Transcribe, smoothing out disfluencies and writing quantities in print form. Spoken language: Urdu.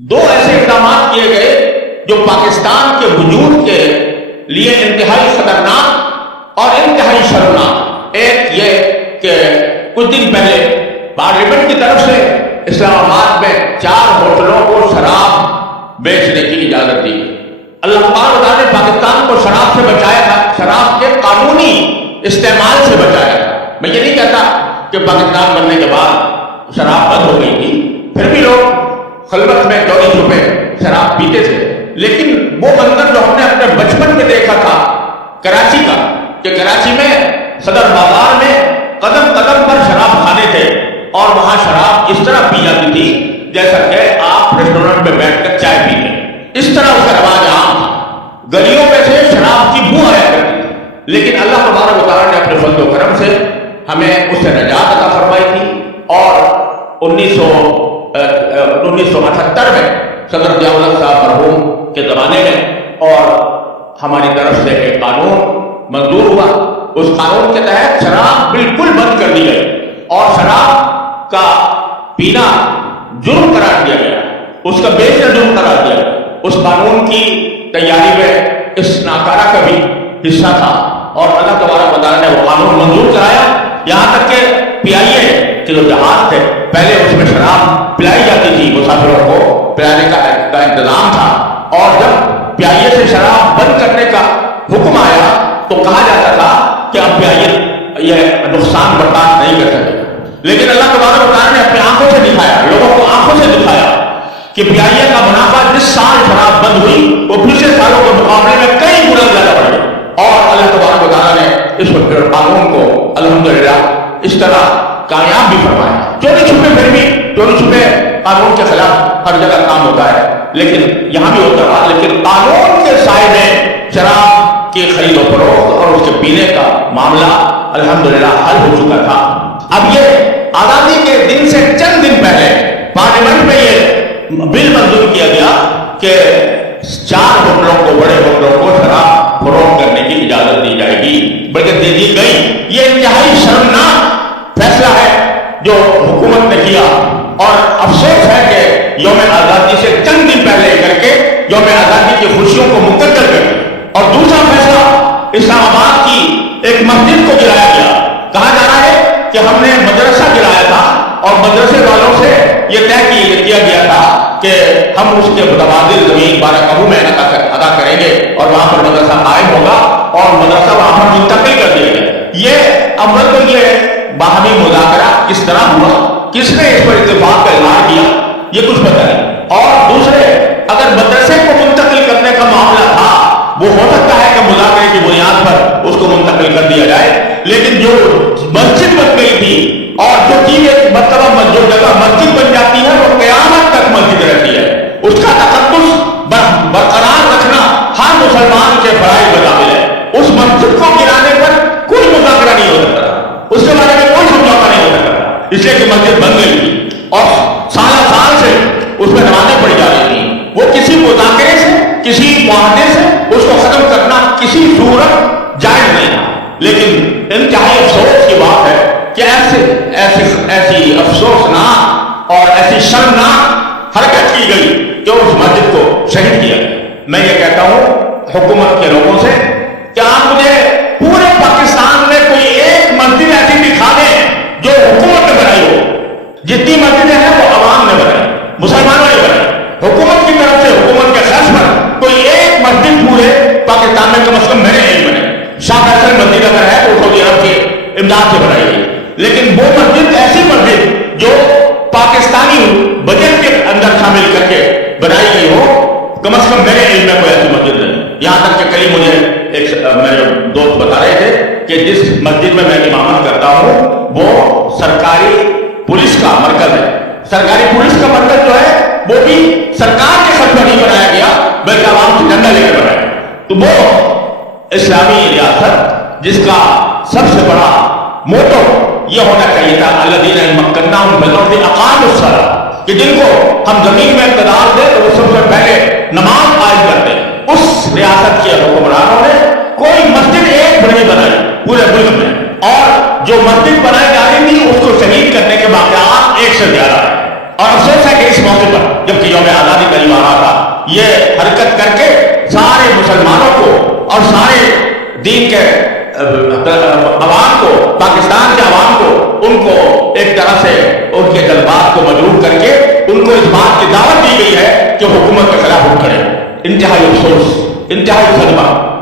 دو ایسے اقدامات کیے گئے جو پاکستان کے وجود کے لیے انتہائی خطرناک اور انتہائی شرمناک. ایک یہ کہ کچھ دن پہلے پارلیمنٹ کی طرف سے اسلام آباد میں 4 ہوٹلوں کو شراب بیچنے کی اجازت دی. اللہ تعالیٰ نے پاکستان کو شراب سے بچایا تھا, شراب کے قانونی استعمال سے بچایا تھا. میں یہ نہیں کہتا کہ پاکستان بننے کے بعد شراب بند ہو گئی تھی, پھر بھی لوگ خلوت میں چوری چھپے شراب پیتے تھے. لیکن وہ منظر جو ہم نے اپنے بچپن میں دیکھا تھا کراچی کا, کہ کراچی میں صدر بازار میں قدم قدم پر شراب خانے تھے اور وہاں شراب اس طرح پی جاتی تھی جیسا کہ آپ ریسٹورنٹ میں بیٹھ کر چائے پی لیں. اس طرح اس کا رواج عام تھا. گلیوں میں سے شراب کی بو آیا کرتی تھی. لیکن اللہ تبارک و تعالیٰ نے اپنے فضل و کرم سے ہمیں اس سے نجات عطا فرمائی تھی, اور 1978 میں صدر ضیاء الحق صاحب مرحوم کے زمانے میں اور ہماری طرف سے ایک قانون منظور ہوا. اس قانون کے تحت شراب بالکل بند کر دی گئی اور شراب کا پینا جرم قرار دیا گیا, اس کا بیچنا جرم قرار دیا گیا. اس قانون کی تیاری میں اس ناکارہ کا بھی حصہ تھا اور اللہ تبارک و تعالیٰ نے وہ قانون منظور کرایا. یہاں تک کہ پی آئی اے کے جو جہاز تھے پہلے اس میں شراب پلائی جاتی تھی, مسافروں کو پلانے کا انتظام تھا, اور جب پی آئی اے سے شراب بند کرنے کا حکم آیا تو کہا جاتا تھا کہ اب پی آئی اے یہ نقصان برداشت نہیں کر سکے. لیکن اللہ تبارک و تعالیٰ نے اپنی آنکھوں سے دکھایا, لوگوں کو آنکھوں سے دکھایا کہ پی آئی اے کا منافع جس سال شراب بند ہوئی وہ پچھلے سالوں کے مقابلے میں کئی گنا زیادہ بڑھ گئی. اور اللہ تبارک و تعالیٰ نے اس قانون کو الحمدللہ اس طرح کامیاب بھی فرمایا. چوری چھپے پھر بھی چوری چھپے قانون کے خلاف ہر جگہ کام ہوتا ہے, لیکن یہاں بھی ہوتا رہا. لیکن قانون کے سائے میں شراب کی خرید و فروخت اور اس کے پینے کا معاملہ الحمدللہ حل ہو چکا تھا. اب یہ آزادی کے دن سے چند دن پہلے پارلیمنٹ میں یہ بل منظور کیا گیا کہ 4 ہوٹلوں کو, بڑے ہوٹلوں کو شراب فروخت کرنے کی اجازت دی جائے گی, بلکہ دے دی گئی. یہ انتہائی شرمناک فیصلہ ہے جو حکومت نے کیا, اور افسوس ہے کہ یوم آزادی سے چند دن پہلے کر کے یوم آزادی کی خوشیوں کو منتقل کر دیا. اور دوسرا فیصلہ, اسلام آباد کی ایک مسجد کو گرایا گیا. کہا جا رہا ہے کہ ہم نے مدرسہ گرایا تھا اور مدرسے والوں سے یہ طے کیا گیا تھا کہ ہم اس کے متبادل زمین 12 قبو میں ادا کریں گے اور وہاں پر مدرسہ قائم ہوگا, اور مدرسہ وہاں پر منتقل کر دیا گیا. یہ اول تو یہ باہمی مذاکرہ کس طرح ہوا, کس نے اس پر اتفاق کا اظہار کیا, یہ کچھ پتہ نہیں. اور دوسرے, اگر مدرسے کو منتقل کرنے کا معاملہ تھا وہ ہو سکتا ہے کہ مذاکرے کی بنیاد پر اس کو منتقل کر دیا جائے, لیکن جو مسجد بن گئی تھی اور جو چیز ایک مرتبہ جو جگہ مسجد بن جاتی ہے وہ قیامت تک مسجد رہتی ہے, اس کا تقدس برقرار رکھنا ہر مسلمان کے فرائض بتاول ہے. اس مسجد کو گرانے پر کوئی مذاکرہ نہیں ہو سکتا, اس کے بارے میں کوئی سمجھوتا نہیں ہو سکتا, اس لیے کہ مسجد بن گئی تھی اور سال سے اس میں نمازیں پڑھی جا رہی تھی. وہ کسی مذاکرے سے, کسی معاہدے سے اس کو ختم کرنا کسی صورت جائز نہیں تھا. لیکن انتہائی افسوس کی بات ہے کہ ایسی افسوسناک اور ایسی شرمناک حرکت کی گئی کہ اس مسجد کو شہید کیا. میں یہ کہتا ہوں حکومت کے لوگوں سے کہ آپ مجھے پورے پاکستان میں کوئی ایک مسجد ایسی دکھا دیں جو حکومت نے بنائی ہو. جتنی مسجدیں ہیں وہ عوام نے بنائی, مسلمانوں نے بنائی. حکومت کی طرف سے, حکومت کے خرچ پر کوئی ایک مسجد پورے پاکستان میں کم از کم میں نے نہیں بنے. شاہ فیصل مسجد اگر ہے تو سعودی عرب کی امداد سے بنائی گئی, لیکن وہ مسجد ایسی مسجد جو پاکستانی بجٹ کے اندر شامل کر کے بنائی گئی ہو, کم از کم میرے علم میں کوئی ایسی مسجد نہیں. یہاں تک کہ کئی مجھے ایک میرے دوست بتا رہے تھے کہ جس مسجد میں امامت کرتا ہوں وہ سرکاری پولیس کا مرکز ہے. سرکاری پولیس کا مرکز جو ہے وہ بھی سرکار کے خرچ پر نہیں بنایا گیا بلکہ عوام سے ڈنڈا لے کر بنایا گیا. تو وہ اسلامی ریاست جس کا سب سے بڑا موٹو یہ ہونا چاہیے تھا الذین مکناہم فی الارض اقاموا الصلاۃ, کہ جن کو ہم زمین میں اقتدار دے تو وہ سب سے پہلے نماز قائم کرتے. اس ریاست کے حکمرانوں نے کوئی مسجد ایک نہیں بنائی پورے ملک میں, اور جو مسجد بنائی جا رہی تھی اس کو شہید کرنے کے واقعات ایک سے زیادہ ہے. اور افسوس ہے کہ اس موقع پر جبکہ یوم آزادی یہ حرکت کر کے سارے مسلمانوں کو اور سارے دین کے عوام کو، پاکستان کے عوام کو، ان کو ایک طرح سے ان کے جذبات کو مجروح کر کے ان کو اس بات کی دعوت دی گئی ہے کہ حکومت کے خلاف اٹھ کھڑے۔ انتہائی افسوس، انتہائی صدمہ۔